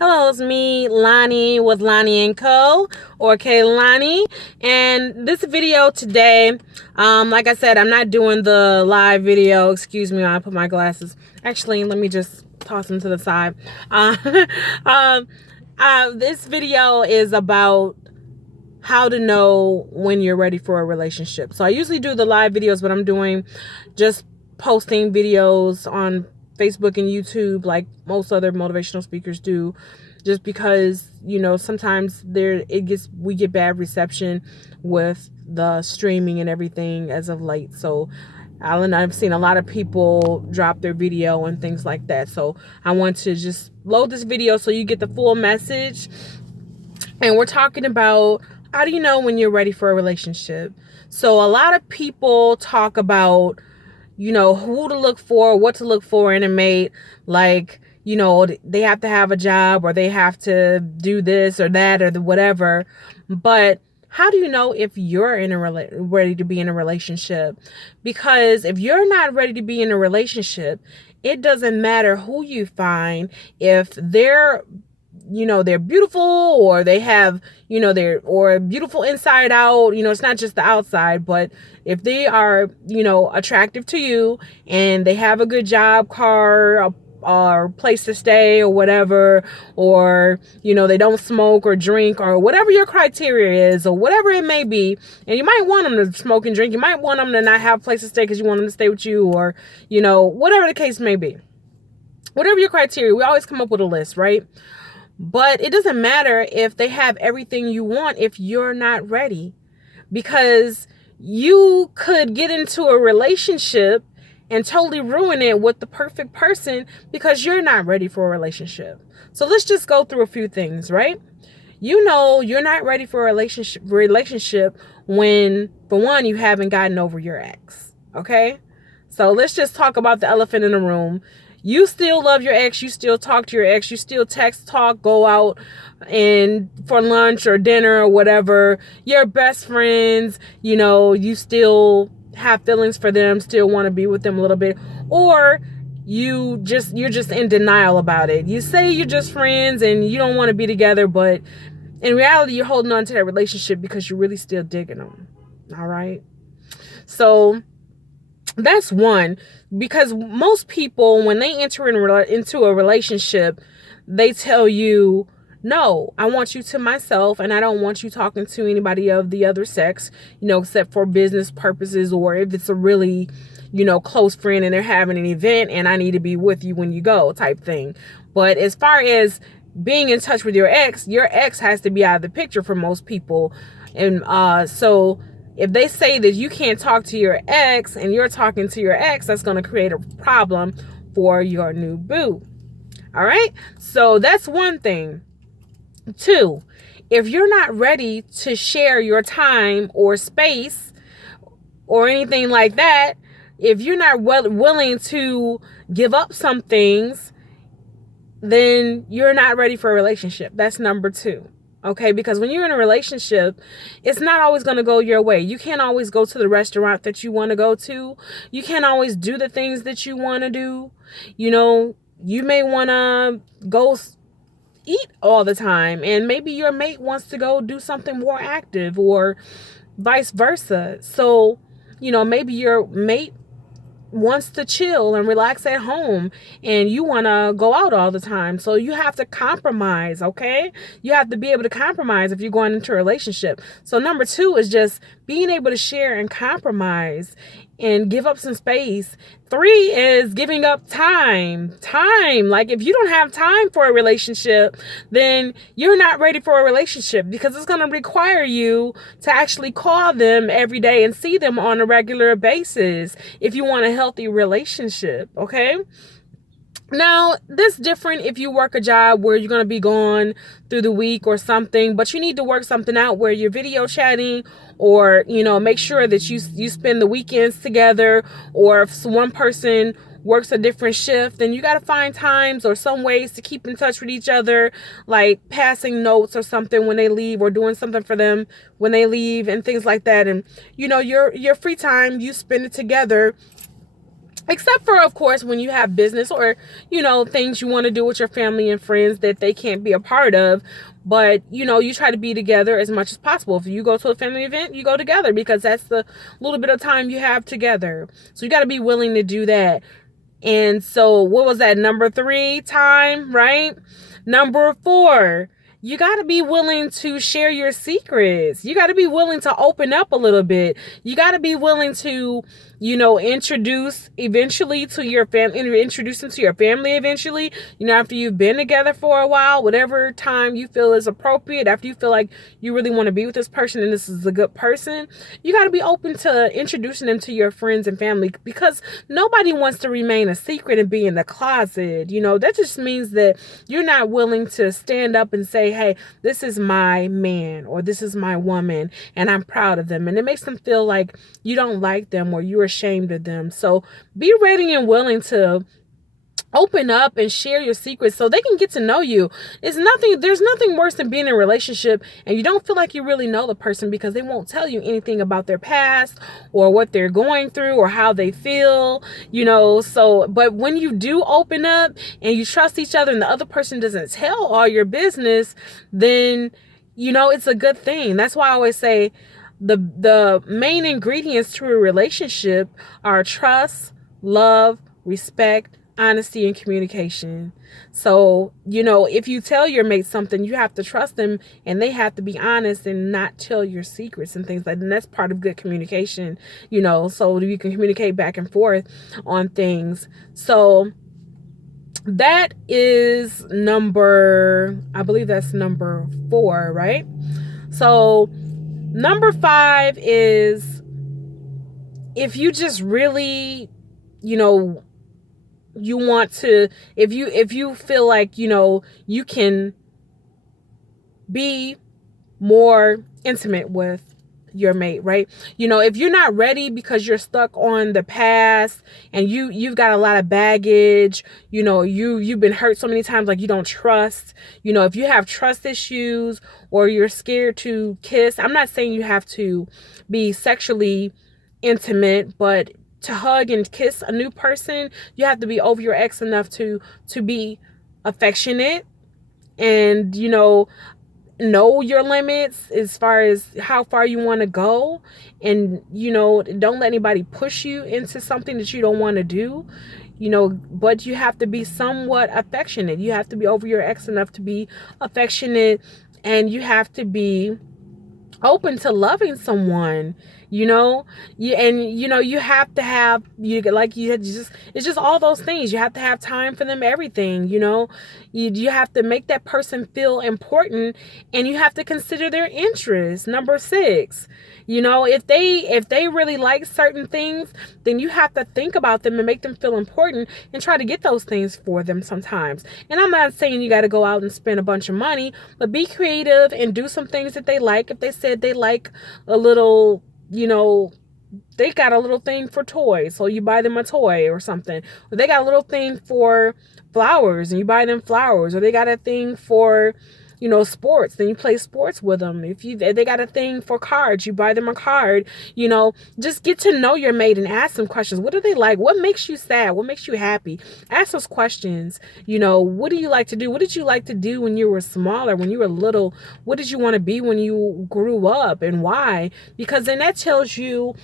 Hello, it's me, Lonnie, with Lonnie and Co. or Kaylani. And this video today, like I said, I'm not doing the live video. Excuse me, I put my glasses. Actually, let me just toss them to the side. Uh, um, this video is about how to know when you're ready for a relationship. So I usually do the live videos, but I'm doing just posting videos on Facebook and YouTube like most other motivational speakers do, just because, sometimes we get bad reception with the streaming and everything as of late. So I've seen a lot of people drop their video and things like that. So I want to just load this video so you get the full message. And we're talking about, how do you know when you're ready for a relationship? So a lot of people talk about, who to look for, what to look for in a mate. Like, they have to have a job, or they have to do this or that or the whatever. But how do you know if you're ready to be in a relationship? Because if you're not ready to be in a relationship, it doesn't matter who you find. If they're beautiful, or they have, or beautiful inside out, it's not just the outside, but if they are, attractive to you, and they have a good job, car, or place to stay, or whatever, or, they don't smoke or drink, or whatever your criteria is, or whatever it may be. And you might want them to smoke and drink. You might want them to not have a place to stay because you want them to stay with you, or, whatever the case may be. Whatever your criteria, we always come up with a list, right? But it doesn't matter if they have everything you want if you're not ready, because you could get into a relationship and totally ruin it with the perfect person because you're not ready for a relationship. So let's just go through a few things, right? You're not ready for a relationship when, for one, you haven't gotten over your ex. Okay? So let's just talk about the elephant in the room. You still love your ex. You still talk to your ex. You still text, talk, go out and for lunch or dinner or whatever. You're best friends. You still have feelings for them, still want to be with them a little bit. Or you're just in denial about it. You say you're just friends and you don't want to be together, but in reality, you're holding on to that relationship because you're really still digging them. All right. So that's one, because most people, when they enter into a relationship, they tell you, no, I want you to myself, and I don't want you talking to anybody of the other sex, except for business purposes, or if it's a really, close friend and they're having an event and I need to be with you when you go type thing. But as far as being in touch with your ex has to be out of the picture for most people. And so if they say that you can't talk to your ex and you're talking to your ex, that's going to create a problem for your new boo. All right. So that's one thing. Two, if you're not ready to share your time or space or anything like that, if you're not willing to give up some things, then you're not ready for a relationship. That's number two. Okay, because when you're in a relationship, it's not always going to go your way. You can't always go to the restaurant that you want to go to. You can't always do the things that you want to do. You may want to go eat all the time, and maybe your mate wants to go do something more active, or vice versa. So, maybe your mate wants to chill and relax at home, and you want to go out all the time. So you have to compromise, okay? You have to be able to compromise if you're going into a relationship. So number two is just being able to share and compromise and give up some space. Three is giving up time. Like, if you don't have time for a relationship, then you're not ready for a relationship, because it's going to require you to actually call them every day and see them on a regular basis if you want a healthy relationship, okay? Now, this different if you work a job where you're going to be gone through the week or something, but you need to work something out where you're video chatting, or, make sure that you spend the weekends together. Or if one person works a different shift, then you got to find times or some ways to keep in touch with each other, like passing notes or something when they leave, or doing something for them when they leave and things like that. And, your free time, you spend it together Except for, of course, when you have business or, things you want to do with your family and friends that they can't be a part of. But, you try to be together as much as possible. If you go to a family event, you go together because that's the little bit of time you have together. So you got to be willing to do that. And so what was that? Number 3, time, right? Number 4, you got to be willing to share your secrets. You got to be willing to open up a little bit. You got to be willing to, introduce eventually to your family, introduce them to your family eventually, after you've been together for a while, whatever time you feel is appropriate, after you feel like you really want to be with this person and this is a good person, you got to be open to introducing them to your friends and family, because nobody wants to remain a secret and be in the closet. That just means that you're not willing to stand up and say, hey, this is my man or this is my woman and I'm proud of them. And it makes them feel like you don't like them or you're ashamed of them. So be ready and willing to open up and share your secrets so they can get to know you. There's nothing worse than being in a relationship and you don't feel like you really know the person because they won't tell you anything about their past or what they're going through or how they feel, but when you do open up and you trust each other and the other person doesn't tell all your business, then it's a good thing. That's why I always say the main ingredients to a relationship are trust, love, respect, honesty, and communication. So, if you tell your mate something, you have to trust them and they have to be honest and not tell your secrets and things like that. And that's part of good communication, so you can communicate back and forth on things. So that is I believe that's number 4, right? So number 5 is, if you just really, you want to, if you feel like, you can be more intimate with your mate, right? If you're not ready because you're stuck on the past and you've got a lot of baggage, you've been hurt so many times, like you don't trust, if you have trust issues or you're scared to kiss, I'm not saying you have to be sexually intimate, but to hug and kiss a new person, you have to be over your ex enough to be affectionate and, know your limits as far as how far you want to go. And, don't let anybody push you into something that you don't want to do, but you have to be somewhat affectionate. You have to be over your ex enough to be affectionate, and you have to be open to loving someone, you have to have, it's just all those things. You have to have time for them, everything, you have to make that person feel important, and you have to consider their interests. Number 6, if they really like certain things, then you have to think about them and make them feel important and try to get those things for them sometimes. And I'm not saying you got to go out and spend a bunch of money, but be creative and do some things that they like. If they said they like a little, they got a little thing for toys, so you buy them a toy or something. Or they got a little thing for flowers and you buy them flowers. Or they got a thing for, sports, then you play sports with them. If they got a thing for cards, you buy them a card. Just get to know your mate and ask them questions. What do they like? What makes you sad? What makes you happy? Ask those questions. What do you like to do? What did you like to do when you were smaller, when you were little? What did you want to be when you grew up, and why? Because then that tells you,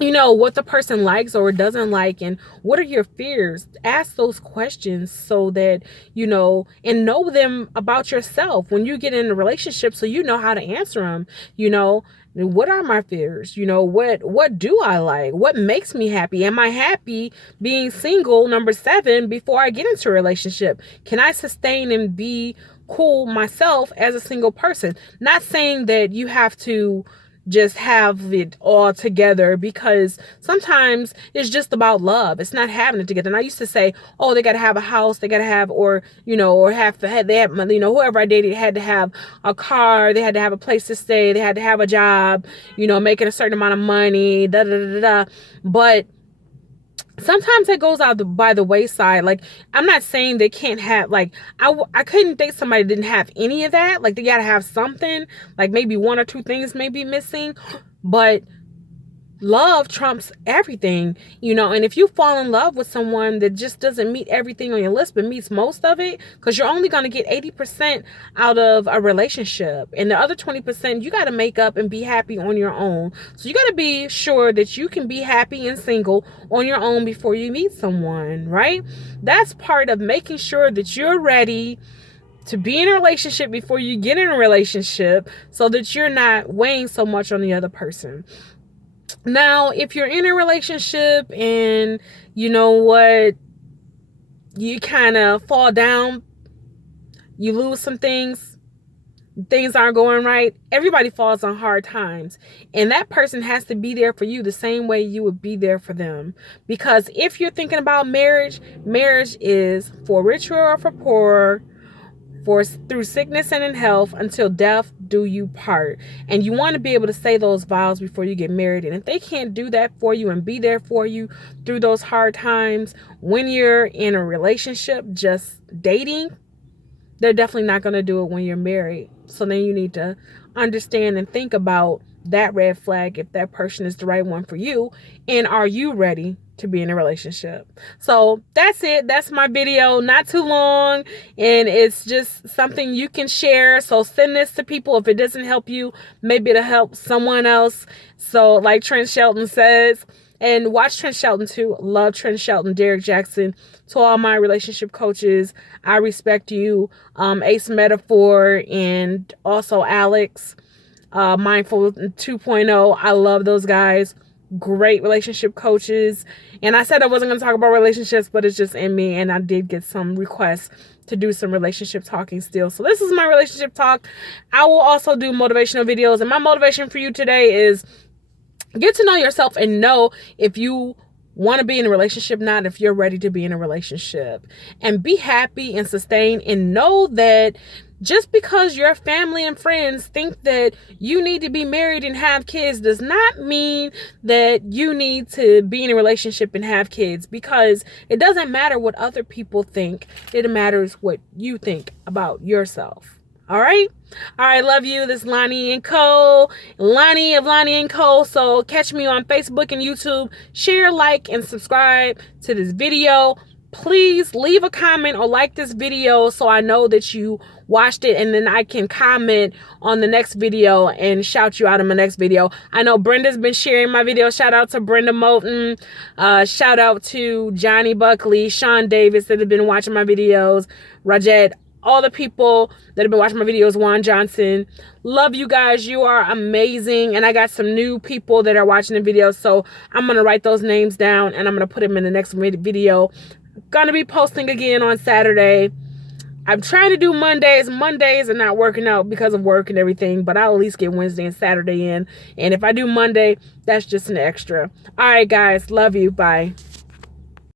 what the person likes or doesn't like, and what are your fears. Ask those questions so that, and know them about yourself when you get in a relationship, so you know how to answer them. What are my fears? What do I like? What makes me happy? Am I happy being single? Number 7, before I get into a relationship, can I sustain and be cool myself as a single person? Not saying that you have to just have it all together, because sometimes it's just about love. It's not having it together. And I used to say, oh, they got to have a house, they got to have, or they have, whoever I dated had to have a car, they had to have a place to stay, they had to have a job, making a certain amount of money, da da da da. But sometimes that goes out by the wayside. Like, I'm not saying they can't have, like, I couldn't date somebody that didn't have any of that. Like, they gotta have something, like maybe 1 or 2 things may be missing, but love trumps everything, you know. And if you fall in love with someone that just doesn't meet everything on your list but meets most of it, because you're only going to get 80% out of a relationship, and the other 20% you got to make up and be happy on your own. So you got to be sure that you can be happy and single on your own before you meet someone, right? That's part of making sure that you're ready to be in a relationship before you get in a relationship, so that you're not weighing so much on the other person. Now, if you're in a relationship and you know what, you kind of fall down, you lose some things aren't going right. Everybody falls on hard times, and that person has to be there for you the same way you would be there for them. Because if you're thinking about marriage, marriage is for richer or for poorer, for through sickness and in health, until death do you part. And you want to be able to say those vows before you get married. And if they can't do that for you and be there for you through those hard times when you're in a relationship just dating, they're definitely not going to do it when you're married. So then you need to understand and think about that red flag, if that person is the right one for you, and are you ready to be in a relationship. So that's it. That's my video. Not too long, and it's just something you can share. So send this to people. If it doesn't help you, maybe it'll help someone else. So like Trent Shelton says, and watch Trent Shelton too. Love Trent Shelton, Derek Jackson. To all my relationship coaches, I respect you. Ace Metaphor, and also Alex, Mindful 2.0. I love those guys. Great relationship coaches. And I said I wasn't going to talk about relationships, but it's just in me, and I did get some requests to do some relationship talking still. So this is my relationship talk. I will also do motivational videos, and my motivation for you today is get to know yourself and know if you want to be in a relationship, not if you're ready to be in a relationship. And be happy and sustain, and know that just because your family and friends think that you need to be married and have kids does not mean that you need to be in a relationship and have kids, because it doesn't matter what other people think. It matters what you think about yourself. All right. Love you. This is Lonnie & Co. Lonnie of Lonnie & Co. So catch me on Facebook and YouTube. Share, like, and subscribe to this video. Please leave a comment or like this video so I know that you watched it, and then I can comment on the next video and shout you out in my next video. I know Brenda's been sharing my video. Shout out to Brenda Moulton. Shout out to Johnny Buckley, Sean Davis that have been watching my videos. Rajed, all the people that have been watching my videos, Juan Johnson. Love you guys. You are amazing. And I got some new people that are watching the videos, so I'm going to write those names down and I'm going to put them in the next video. Going to be posting again on Saturday. I'm trying to do Mondays. Mondays are not working out because of work and everything, but I'll at least get Wednesday and Saturday in. And if I do Monday, that's just an extra. All right, guys. Love you. Bye.